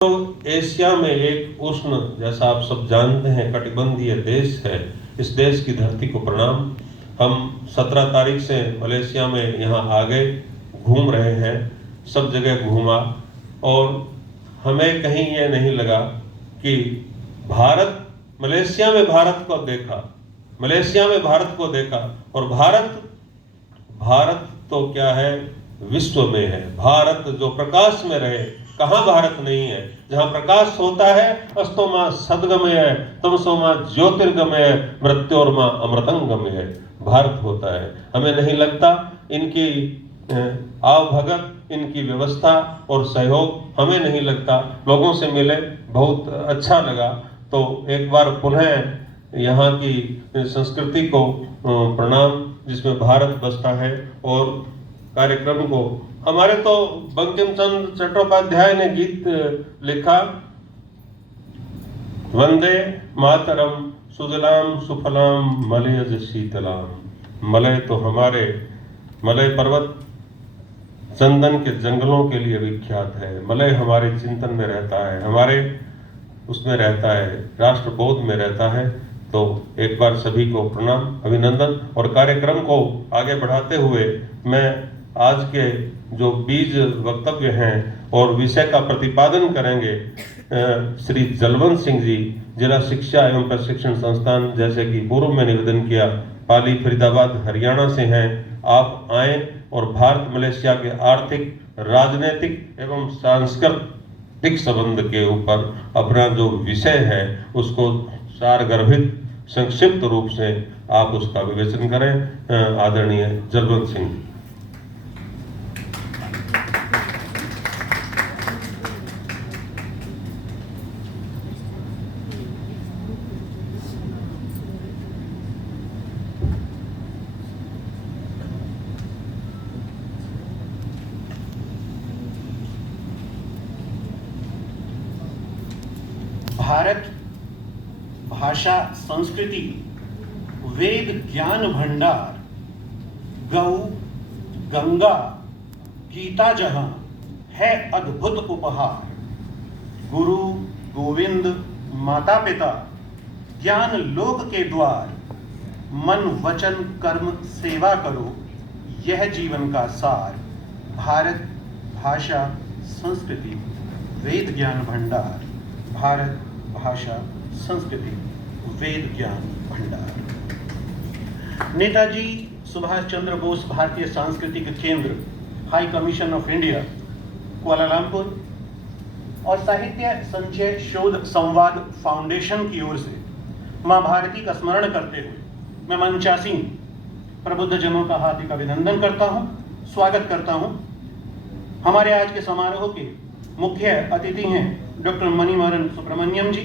तो एशिया में एक उष्ण, जैसा आप सब जानते हैं, कटिबंधीय देश है। इस देश की धरती को प्रणाम। हम 17 तारीख से मलेशिया में यहाँ आ गए, घूम रहे हैं, सब जगह घूमा और हमें कहीं ये नहीं लगा कि मलेशिया में भारत को देखा, मलेशिया में भारत को देखा और भारत तो क्या है, विश्व में है। भारत जो प्रकाश में रहे, कहाँ भारत नहीं है। जहाँ प्रकाश होता है, अस्तो मां सद्गमय, तमसो मां ज्योतिर्गमय, मृत्योर्मा अमृतंगमय, भारत होता है। हमें नहीं लगता इनकी आवभगत, इनकी व्यवस्था और सहयोग हमें नहीं लगता। लोगों से मिले, बहुत अच्छा लगा। तो एक बार पुनः यहाँ की संस्कृति को प्रणाम, जिसमें भारत बसता है। और कार्यक्रम को हमारे तो बंकिम चंद्र चट्टोपाध्याय ने गीत लिखा, वंदे मातरम सुजलाम सुफलाम मलयज शीतलाम। मलय तो हमारे मलय पर्वत चंदन के जंगलों के लिए विख्यात है। मलय हमारे चिंतन में रहता है, हमारे उसमें रहता है, राष्ट्रबोध में रहता है। तो एक बार सभी को प्रणाम, अभिनंदन। और कार्यक्रम को आगे बढ़ाते हुए मैं आज के जो बीज वक्तव्य हैं और विषय का प्रतिपादन करेंगे, श्री जलवंत सिंह जी, जिला शिक्षा एवं प्रशिक्षण संस्थान, जैसे कि पूर्व में निवेदन किया, पाली फरीदाबाद हरियाणा से हैं। आप आए और भारत मलेशिया के आर्थिक, राजनीतिक एवं सांस्कृतिक संबंध के ऊपर अपना जो विषय है उसको सारगर्भित संक्षिप्त रूप से आप उसका विवेचन करें। आदरणीय जलवंत सिंह। भारत भाषा संस्कृति वेद ज्ञान भंडार, गौ गंगा गीता जहां है अद्भुत उपहार। गुरु गोविंद माता पिता ज्ञान लोक के द्वार, मन वचन कर्म सेवा करो यह जीवन का सार। भारत भाषा संस्कृति वेद ज्ञान भंडार, भारत भाषा संस्कृति वेद ज्ञान भंडार। नेताजी सुभाष चंद्र बोस भारतीय सांस्कृतिक केंद्र, high commission of India, Kuala Lumpur और साहित्य संचय शोध संवाद फाउंडेशन की ओर से मां भारती का स्मरण करते हुए मैं मंचासीन प्रबुद्ध जनों का हार्दिक अभिनंदन करता हूं, स्वागत करता हूं। हमारे आज के समारोह के मुख्य अतिथि हैं डॉक्टर मणिमारन सुब्रमण्यम जी।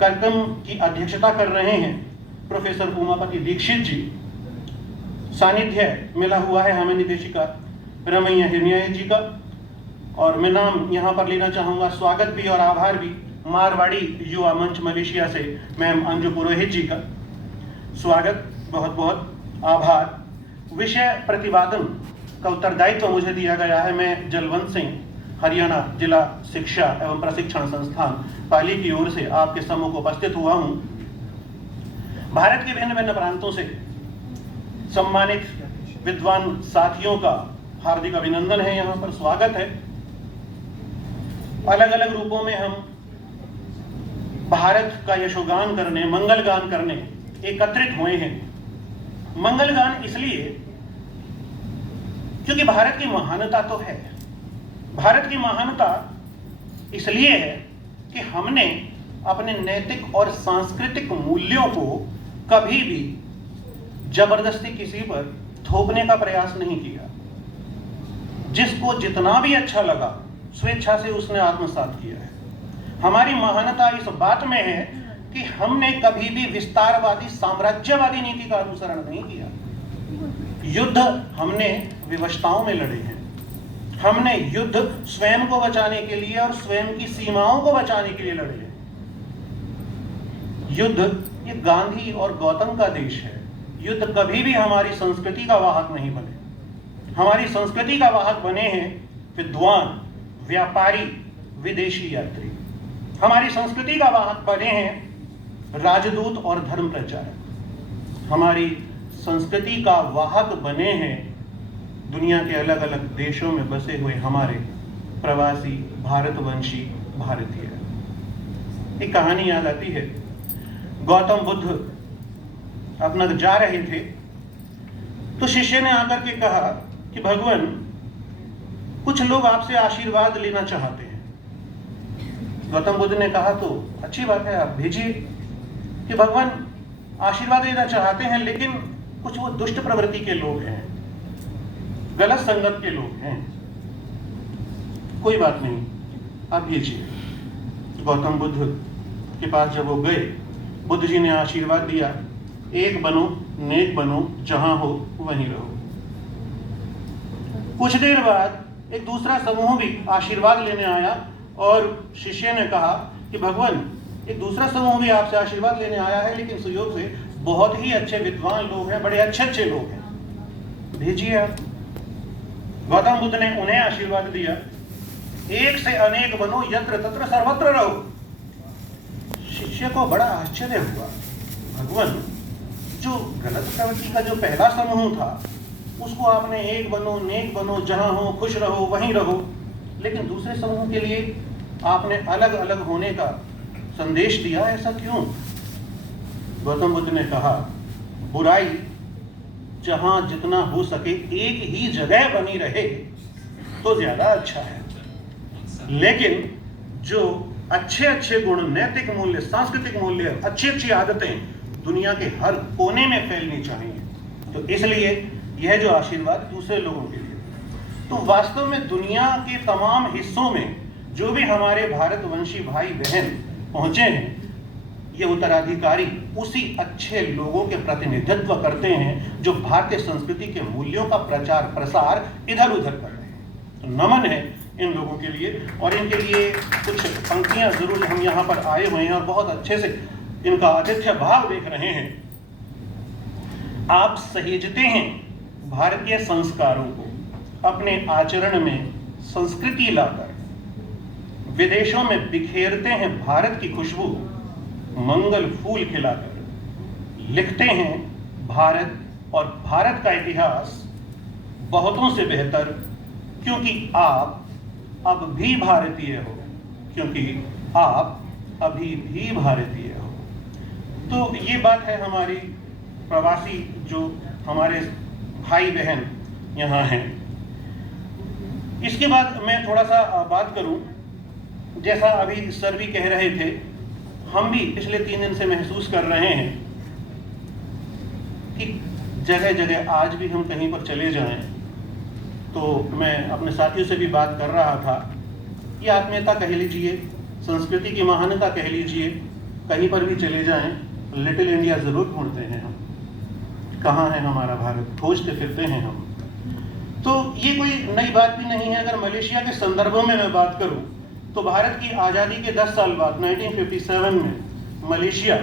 कार्यक्रम की अध्यक्षता कर रहे हैं प्रोफेसर उमापति दीक्षित जी। सानिध्य मिला हुआ है हमें निदेशिका रमैया हिरण्य जी का। और मैं नाम यहाँ पर लेना चाहूँगा, स्वागत भी और आभार भी, मारवाड़ी युवा मंच मलेशिया से मैम अंजू पुरोहित जी का स्वागत, बहुत बहुत आभार। विषय प्रतिपादन का उत्तरदायित्व मुझे दिया गया है। मैं जलवंत सिंह, हरियाणा जिला शिक्षा एवं प्रशिक्षण संस्थान पाली की ओर से आपके सम्मुख उपस्थित हुआ हूं। भारत के भिन्न भिन्न प्रांतों से सम्मानित विद्वान साथियों का हार्दिक अभिनंदन है, यहाँ पर स्वागत है। अलग अलग रूपों में हम भारत का यशोगान करने, मंगल गान करने एकत्रित हुए हैं। मंगल गान इसलिए क्योंकि भारत की महानता तो है। भारत की महानता इसलिए है कि हमने अपने नैतिक और सांस्कृतिक मूल्यों को कभी भी जबरदस्ती किसी पर थोपने का प्रयास नहीं किया। जिसको जितना भी अच्छा लगा स्वेच्छा से उसने आत्मसात किया है। हमारी महानता इस बात में है कि हमने कभी भी विस्तारवादी साम्राज्यवादी नीति का अनुसरण नहीं किया। युद्ध हमने विवशताओं में लड़े हैं। हमने युद्ध स्वयं को बचाने के लिए और स्वयं की सीमाओं को बचाने के लिए लड़े हैं। युद्ध ये गांधी और गौतम का देश है। युद्ध कभी भी हमारी संस्कृति का वाहक नहीं बने। हमारी संस्कृति का वाहक बने हैं विद्वान, व्यापारी, विदेशी यात्री हमारी संस्कृति का वाहक बने हैं, राजदूत और धर्म प्रचारक हमारी संस्कृति का वाहक बने हैं, दुनिया के अलग अलग देशों में बसे हुए हमारे प्रवासी भारतवंशी भारतीय। एक कहानी याद आती है। गौतम बुद्ध अपना जा रहे थे तो शिष्य ने आकर के कहा कि भगवान, कुछ लोग आपसे आशीर्वाद लेना चाहते हैं। गौतम बुद्ध ने कहा तो अच्छी बात है, आप भेजिए। कि भगवान आशीर्वाद लेना चाहते हैं, लेकिन कुछ वो दुष्ट प्रवृत्ति के लोग हैं, गलत संगत के लोग हैं। कोई बात नहीं, आप भेजिए। गौतम बुद्ध के पास जब वो गए, बुद्ध जी ने आशीर्वाद दिया, एक बनो, नेक बनो, जहां हो वहीं रहो। कुछ देर बाद एक दूसरा समूह भी आशीर्वाद लेने आया और शिष्य ने कहा कि भगवान, एक दूसरा समूह भी आपसे आशीर्वाद लेने आया है, लेकिन संयोग से बहुत ही अच्छे विद्वान लोग हैं, बड़े अच्छे अच्छे लोग हैं, भेजिए आप। गौतम बुद्ध ने उन्हें आशीर्वाद दिया, एक से अनेक बनो, यत्र तत्र सर्वत्र रहो। शिष्य को बड़ा आश्चर्य हुआ, भगवान, जो गलत प्रवृत्ति का जो पहला समूह था उसको आपने एक बनो, नेक बनो, जहां हो खुश रहो वहीं रहो, लेकिन दूसरे समूह के लिए आपने अलग अलग होने का संदेश दिया, ऐसा क्यों? गौतम बुद्ध ने कहा, बुराई जहां जितना हो सके एक ही जगह बनी रहे तो ज्यादा अच्छा है, लेकिन जो अच्छे अच्छे गुण, नैतिक मूल्य, सांस्कृतिक मूल्य, अच्छी अच्छी आदतें दुनिया के हर कोने में फैलनी चाहिए। तो इसलिए यह जो आशीर्वाद दूसरे लोगों के लिए। तो वास्तव में दुनिया के तमाम हिस्सों में जो भी हमारे भारतवंशी भाई बहन पहुंचे हैं, ये उत्तराधिकारी उसी अच्छे लोगों के प्रतिनिधित्व करते हैं जो भारतीय संस्कृति के मूल्यों का प्रचार प्रसार इधर उधर कर रहे हैं। तो नमन है इन लोगों के लिए, और इनके लिए कुछ पंक्तियां जरूर हम यहाँ पर आए हुए हैं और बहुत अच्छे से इनका आतिथ्य भाव देख रहे हैं। आप सहेजते हैं भारतीय संस्कारों को, अपने आचरण में संस्कृति लाकर विदेशों में बिखेरते हैं भारत की खुशबू, मंगल फूल खिलाकर लिखते हैं भारत और भारत का इतिहास बहुतों से बेहतर, क्योंकि आप अब भी भारतीय हो, क्योंकि आप अभी भी भारतीय हो। तो ये बात है हमारी प्रवासी जो हमारे भाई बहन यहाँ हैं। इसके बाद मैं थोड़ा सा बात करूं, जैसा अभी सर भी कह रहे थे, हम भी पिछले 3 दिन से महसूस कर रहे हैं कि जगह जगह आज भी हम कहीं पर चले जाएं तो मैं अपने साथियों से भी बात कर रहा था, ये आत्मीयता कह लीजिए, संस्कृति की महानता कह लीजिए, कहीं पर भी चले जाएं लिटिल इंडिया जरूर ढूंढते हैं हम, कहाँ है हमारा भारत, खोजते फिरते हैं हम। तो ये कोई नई बात भी नहीं है। अगर मलेशिया के संदर्भों में मैं बात करूं तो भारत की आज़ादी के 10 साल बाद 1957 में मलेशिया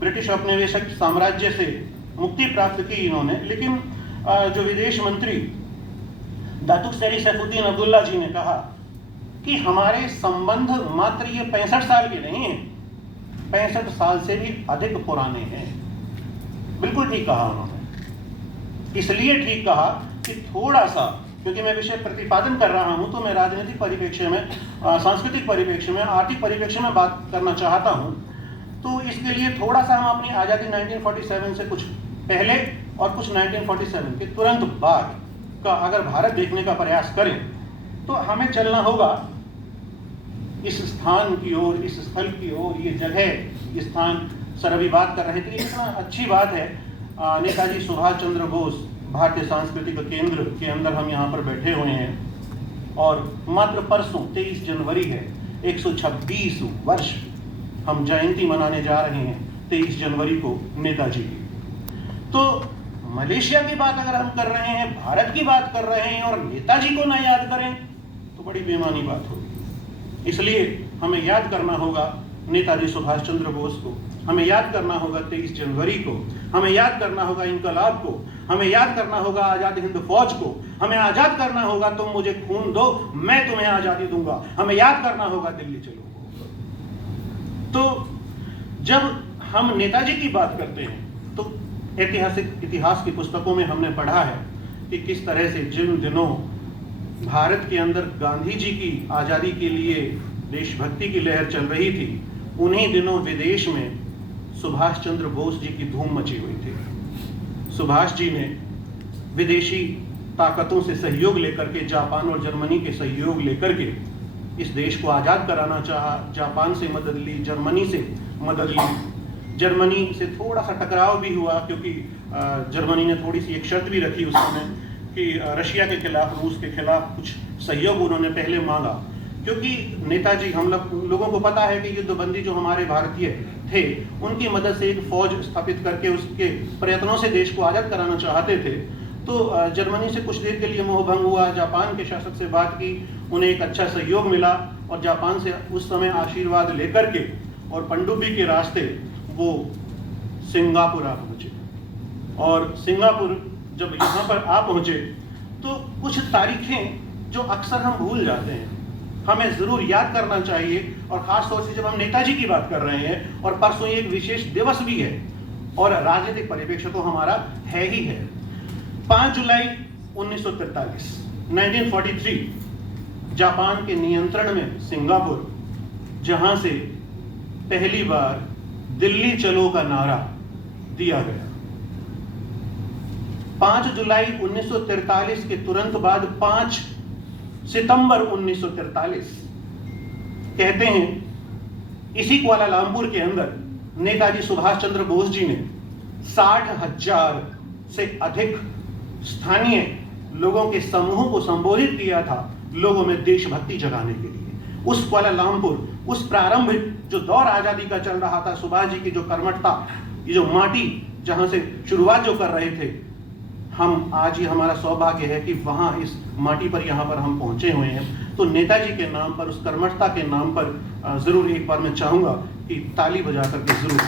ब्रिटिश औपनिवेशिक साम्राज्य से मुक्ति प्राप्त की इन्होंने, लेकिन जो विदेश मंत्री दातुक सैरी सैफुद्दीन अब्दुल्ला जी ने कहा कि हमारे संबंध मात्र ये 65 साल के नहीं हैं, 65 साल से भी अधिक पुराने हैं। बिल्कुल ठीक कहा उन्होंने। इसलिए ठीक कहा कि थोड़ा सा, क्योंकि मैं विषय प्रतिपादन कर रहा हूं तो मैं राजनीतिक परिप्रेक्ष्य में, सांस्कृतिक परिप्रेक्ष्य में, आर्थिक परिप्रेक्ष्य में बात करना चाहता हूं। तो इसके लिए थोड़ा सा हम अपनी आज़ादी 1947 से कुछ पहले और कुछ 1947 के तुरंत बाद का अगर भारत देखने का प्रयास करें तो हमें चलना होगा इस स्थान की ओर, इस स्थल की ओर। ये जगह, स्थान, सर अभी बात कर रहे थे, इतना अच्छी बात है। नेताजी सुभाष चंद्र बोस भारतीय सांस्कृतिक केंद्र के अंदर हम यहाँ पर बैठे हुए हैं और मात्र परसों 23 जनवरी है, 126 वर्ष हम जयंती मनाने जा रहे हैं 23 जनवरी को नेताजी की। तो मलेशिया की बात अगर हम कर रहे हैं, भारत की बात कर रहे हैं और नेताजी को ना याद करें तो बड़ी बेईमानी बात होगी। इसलिए हमें याद करना होगा नेताजी सुभाष चंद्र बोस को, हमें याद करना होगा 23 जनवरी को, हमें याद करना होगा इंकलाब को, हमें याद करना होगा आजाद हिंद फौज को, हमें आजाद करना होगा तुम मुझे खून दो मैं तुम्हें आजादी दूंगा, हमें याद करना होगा दिल्ली चलो। तो जब हम नेताजी की बात करते हैं तो इतिहास की पुस्तकों में हमने पढ़ा है कि किस तरह से जिन दिनों भारत के अंदर गांधी जी की आजादी के लिए देशभक्ति की लहर चल रही थी, उन्हीं दिनों विदेश में सुभाष चंद्र बोस जी की धूम मची हुई थी। सुभाष जी ने विदेशी ताकतों से सहयोग लेकर के, जापान और जर्मनी के सहयोग लेकर के इस देश को आज़ाद कराना चाहा। जापान से मदद ली, जर्मनी से मदद ली। जर्मनी से थोड़ा सा टकराव भी हुआ क्योंकि जर्मनी ने थोड़ी सी एक शर्त भी रखी उस समय कि रशिया के खिलाफ, रूस के खिलाफ कुछ सहयोग उन्होंने पहले मांगा, क्योंकि नेताजी, हम लोगों को पता है कि युद्धबंदी जो हमारे भारतीय थे उनकी मदद से एक फौज स्थापित करके उसके प्रयत्नों से देश को आज़ाद कराना चाहते थे। तो जर्मनी से कुछ देर के लिए मोहभंग हुआ, जापान के शासक से बात की, उन्हें एक अच्छा सहयोग मिला और जापान से उस समय आशीर्वाद लेकर के और पनडुब्बी के रास्ते वो सिंगापुर आ पहुँचे। और सिंगापुर जब यहाँ पर आ पहुँचे तो कुछ तारीखें जो अक्सर हम भूल जाते हैं, हमें ज़रूर याद करना चाहिए, और ख़ास तौर से जब हम नेताजी की बात कर रहे हैं और परसों एक विशेष दिवस भी है और राजनीतिक परिप्रेक्ष्य तो हमारा है ही है। 5 जुलाई 1943 1943 जापान के नियंत्रण में सिंगापुर, जहां से पहली बार दिल्ली चलो का नारा दिया गया। 5 जुलाई 1943 के तुरंत बाद 5 सितंबर 1943 कहते हैं इसी कुआलालंपुर के अंदर नेताजी सुभाष चंद्र बोस जी ने 60,000 से अधिक स्थानीय लोगों के समूह को संबोधित किया था, लोगों में देशभक्ति जगाने के लिए। उस कुआलालंपुर, उस प्रारंभिक जो दौर आजादी का चल रहा था, सुभाष जी की जो कर्मठता, ये जो माटी जहां से शुरुआत जो कर रहे थे, हम आज ये हमारा सौभाग्य है कि वहां इस माटी पर यहाँ पर हम पहुंचे हुए हैं। तो नेताजी के नाम पर, उस कर्मठता के नाम पर जरूर एक बार मैं चाहूंगा कि ताली बजा करके जरूर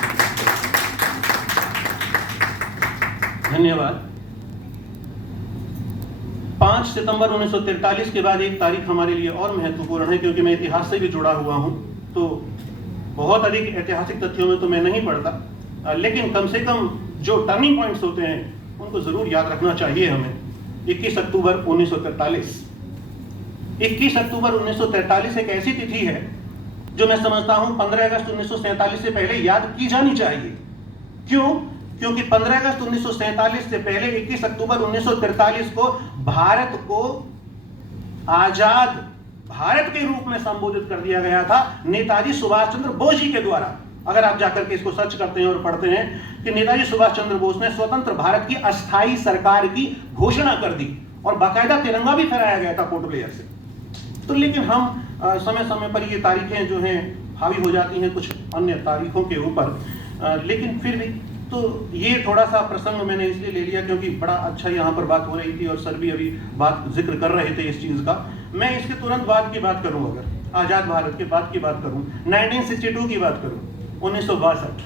धन्यवाद। 5 सितंबर 1943 के बाद एक तारीख हमारे लिए और महत्वपूर्ण है, क्योंकि मैं इतिहास से भी जुड़ा हुआ हूं, तो बहुत अधिक ऐतिहासिक तथ्यों में तो मैं नहीं पढ़ता, लेकिन कम से कम जो टर्निंग पॉइंट्स होते हैं उनको जरूर याद रखना चाहिए हमें। 21 अक्टूबर 1943। 21 अक्टूबर 1943 एक ऐसी तिथि है जो मैं समझता हूं 15 अगस्त 1947 से पहले याद की जानी चाहिए। क्यों? क्योंकि 15 अगस्त 1947 से पहले 21 अक्टूबर 1943 को भारत को आजाद भारत के रूप में संबोधित कर दिया गया था नेताजी सुभाष चंद्र बोस जी के द्वारा। अगर आप जाकर के इसको सर्च करते हैं और पढ़ते हैं कि नेताजी सुभाष चंद्र बोस ने स्वतंत्र भारत की अस्थायी सरकार की घोषणा कर दी और बाकायदा तिरंगा भी फहराया गया था पोर्ट ब्लेयर से। तो लेकिन हम समय समय पर ये तारीखें जो हैं हावी हो जाती हैं कुछ अन्य तारीखों के ऊपर, लेकिन फिर भी तो ये थोड़ा सा प्रसंग मैंने इसलिए ले लिया क्योंकि बड़ा अच्छा यहाँ पर बात हो रही थी और सर भी अभी बात जिक्र कर रहे थे इस चीज़ का। मैं इसके तुरंत बाद की बात करूँ, अगर आज़ाद भारत के बाद की बात करूँ, 1962 की बात करूँ, 1962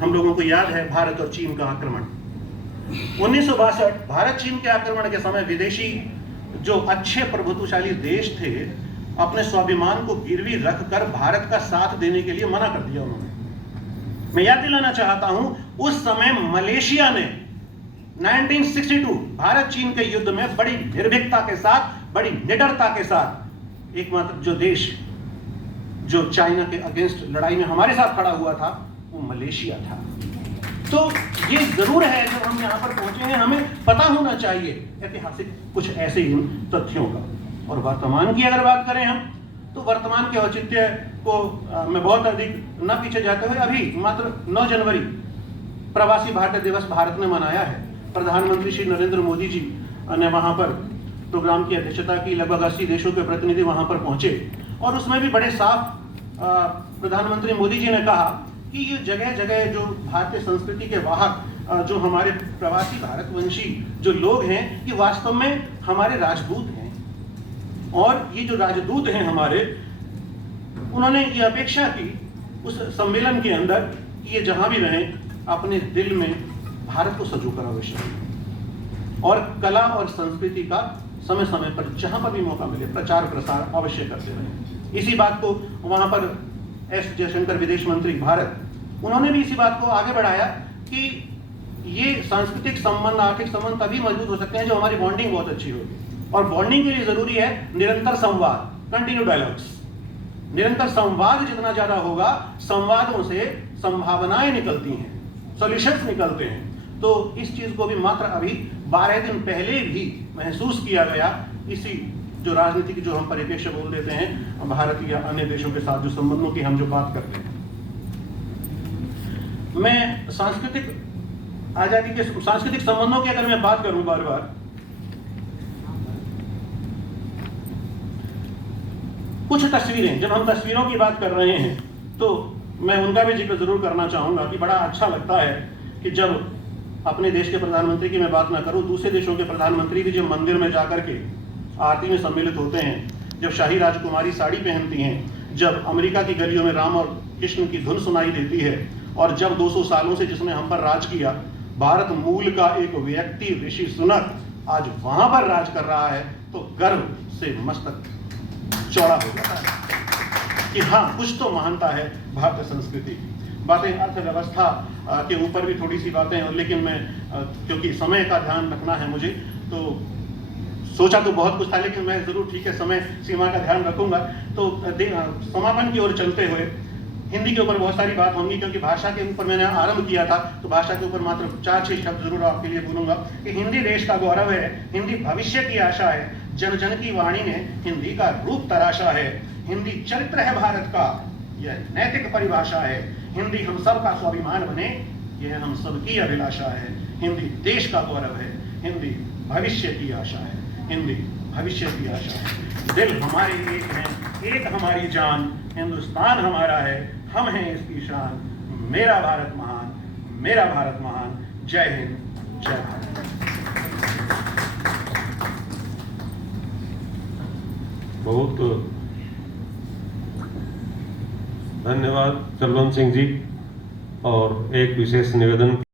हम लोगों को याद है भारत और चीन का आक्रमण। 1962 भारत चीन के आक्रमण के समय विदेशी जो अच्छे प्रभुत्वशाली देश थे अपने स्वाभिमान को गिरवी रखकर भारत का साथ देने के लिए मना कर दिया उन्होंने। मैं याद दिलाना चाहता हूं उस समय मलेशिया ने 1962 भारत चीन के युद्ध में बड़ी निर्भीकता के साथ, बड़ी निडरता के साथ एकमात्र जो देश जो चाइना के अगेंस्ट लड़ाई में हमारे साथ खड़ा हुआ था वो मलेशिया था। तो ये जरूर है जब हम यहाँ पर पहुंचे हैं हमें पता होना चाहिए ऐतिहासिक कुछ ऐसे ही तथ्यों का। और वर्तमान की अगर बात करें हम तो वर्तमान के औचित्य को मैं बहुत अधिक न पीछे जाते हुए अभी मात्र 9 जनवरी प्रवासी भारतीय दिवस भारत ने मनाया है। प्रधानमंत्री श्री नरेंद्र मोदी जी ने वहाँ पर प्रोग्राम की अध्यक्षता की, लगभग 80 देशों के प्रतिनिधि वहाँ पर पहुँचे और उसमें भी बड़े साफ प्रधानमंत्री मोदी जी ने कहा कि ये जगह जगह जो भारतीय संस्कृति के वाहक जो हमारे प्रवासी भारतवंशी जो लोग हैं ये वास्तव में हमारे राजदूत हैं और ये जो राजदूत हैं हमारे, उन्होंने ये अपेक्षा की उस सम्मेलन के अंदर कि ये जहां भी रहें अपने दिल में भारत को सजो कर अवश्य रखें और कला और संस्कृति का समय समय पर जहां पर भी मौका मिले प्रचार प्रसार अवश्य करते रहें। इसी बात को वहां पर एस जयशंकर विदेश मंत्री भारत, उन्होंने भी इसी बात को आगे बढ़ाया कि ये सांस्कृतिक संबंध आर्थिक संबंध तभी मजबूत हो सकते हैं जो हमारी बॉन्डिंग बहुत अच्छी होगी और बॉन्डिंग के लिए जरूरी है निरंतर संवाद, कंटिन्यू डायलॉग्स। निरंतर संवाद जितना ज्यादा होगा, संवादों से संभावनाएं निकलती हैं, सॉल्यूशंस निकलते हैं। तो इस चीज को भी मात्र अभी 12 दिन पहले भी महसूस किया गया, इसी जो राजनीतिक जो हम परिप्रेक्ष्य बोल देते हैं भारत या अन्य देशों के साथ जो संबंधों की हम जो बात करते हैं। मैं सांस्कृतिक आजादी के सांस्कृतिक संबंधों की अगर मैं बात करूं बार बार, कुछ तस्वीरें, जब हम तस्वीरों की बात कर रहे हैं तो मैं उनका भी जिक्र जरूर करना चाहूंगा कि बड़ा अच्छा लगता है कि जब अपने देश के प्रधानमंत्री की मैं बात ना करूं, दूसरे देशों के प्रधानमंत्री भी जब मंदिर में जाकर के आरती में सम्मिलित होते हैं, जब शाही राजकुमारी साड़ी पहनती हैं, जब अमेरिका की गलियों में राम और कृष्ण की धुन सुनाई देती है और जब 200 सालों से जिसने हम पर राज किया, भारत मूल का एक व्यक्ति ऋषि सुनक आज वहां पर राज कर रहा है, तो गर्व से मस्तक चौड़ा हो जाता है कि हाँ, कुछ तो महानता है भारतीय संस्कृति की। बातें अर्थव्यवस्था के ऊपर भी थोड़ी सी बातें, लेकिन मैं क्योंकि समय का ध्यान रखना है मुझे, तो सोचा तो बहुत कुछ था, लेकिन मैं जरूर ठीक है समय सीमा का ध्यान रखूंगा। तो समापन की ओर चलते हुए हिंदी के ऊपर बहुत सारी बात होंगी, क्योंकि भाषा के ऊपर मैंने आरंभ किया था, तो भाषा के ऊपर मात्र 4-6 शब्द जरूर आपके लिए बोलूंगा कि हिंदी देश का गौरव है, हिंदी भविष्य की आशा है, जन जन की वाणी ने हिंदी का रूप तराशा है, हिंदी चरित्र है भारत का, यह नैतिक परिभाषा है, हिंदी हम सब का स्वाभिमान बने, यह हम सबकी अभिलाषा है, हिंदी देश का गौरव है, हिंदी भविष्य की आशा है, हिंदी भविष्य की आशा है। दिल हमारे एक हैं, एक हमारी जान, हिंदुस्तान हमारा है, हम हैं इसकी शान, मेरा भारत महान, मेरा भारत महान। जय हिंद, जय भारत। बहुत धन्यवाद चलवंत सिंह जी। और एक विशेष निवेदन